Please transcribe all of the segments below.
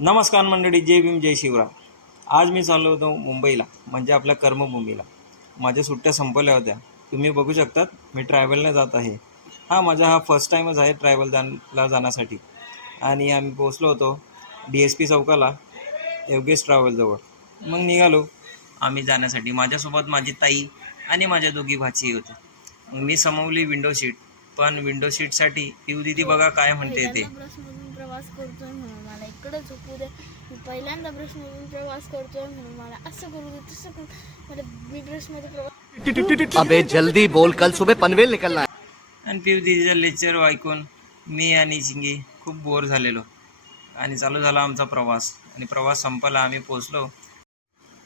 नमस्कार मंडळी, जय भीम जय शिवराय. आज मी चाललो होतो मुंबईला, म्हणजे आपल्या कर्मभूमीला. माझ्या सुट्ट्या संपल्या होत्या. तुम्ही बघू शकतात मी ट्रॅव्हलने जात आहे. माझा फर्स्ट टाईमच आहे ट्रॅव्हलला जाण्यासाठी. आणि आम्ही पोचलो होतो DSP चौकाला, योगेश ट्रॅव्हलजवळ. मग निघालो आम्ही जाण्यासाठी. माझ्यासोबत माझी ताई आणि माझ्या दोघी भाची होत्या. मग मी समवली विंडो सीट, पण विंडो सीटसाठी पिऊ दिदी बघा काय म्हणते ते. ब्रशमधून प्रवास करतोय म्हणून मला इकडे झोपू दे. मी पहिल्यांदा ब्रशमधून प्रवास करतोय म्हणून मला असं करू दे, तसं करू. मला मी ब्रशमध्ये प्रवास. अबे जल्दी बोल, कल सुबह पनवेल निकलना है. आणि पिऊ दिदीचं लेक्चर ऐकून मी आणि चिंगी खूप बोर झालेलो. आणि चालू झाला आमचा प्रवास. आणि प्रवास संपला. आम्ही पोचलो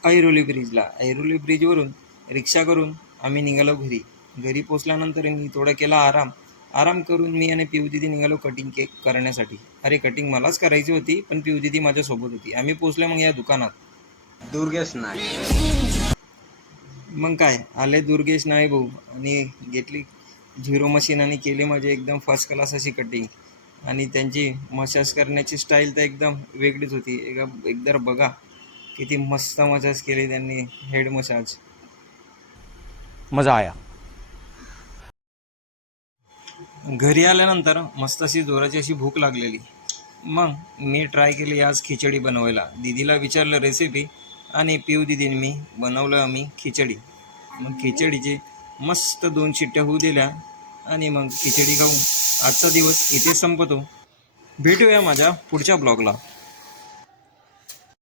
ऐरोली ब्रिजला. ऐरोली ब्रिजवरून रिक्षा करून आम्ही निघालो घरी. घरी पोचल्यानंतर मी थोडा केला आराम करून मी आणि पिऊ दिदी निघालो कटिंग केक करण्यासाठी. अरे कटिंग मलाच करायची होती, पण पिऊ दिदी माझ्यासोबत होती. आम्ही पोचलो मग या दुकानात. दुर्गेश नाईक. मग काय आले दुर्गेश नाय भाऊ आणि घेतली झिरो मशीन आणि केली माझी एकदम फर्स्ट क्लास अशी कटिंग. आणि त्यांची मसाज करण्याची स्टाईल तर एकदम वेगळीच होती. एकदा बघा किती मस्त मसाज केली त्यांनी, हेड मसाज. मजा आया. घरी आल्यानंतर मस्त अशी जोराची अशी भूक लागलेली. मग मी ट्राय केली आज खिचडी बनवायला. दीदीला विचारलं रेसिपी आणि पिऊ दीदीने मी बनवलं आम्ही खिचडी. मग खिचडीचे मस्त 2 शिट्ट्या होऊ दिल्या आणि मग खिचडी खाऊन आजचा दिवस इथे संपतो. भेटूया माझ्या पुढच्या ब्लॉगला.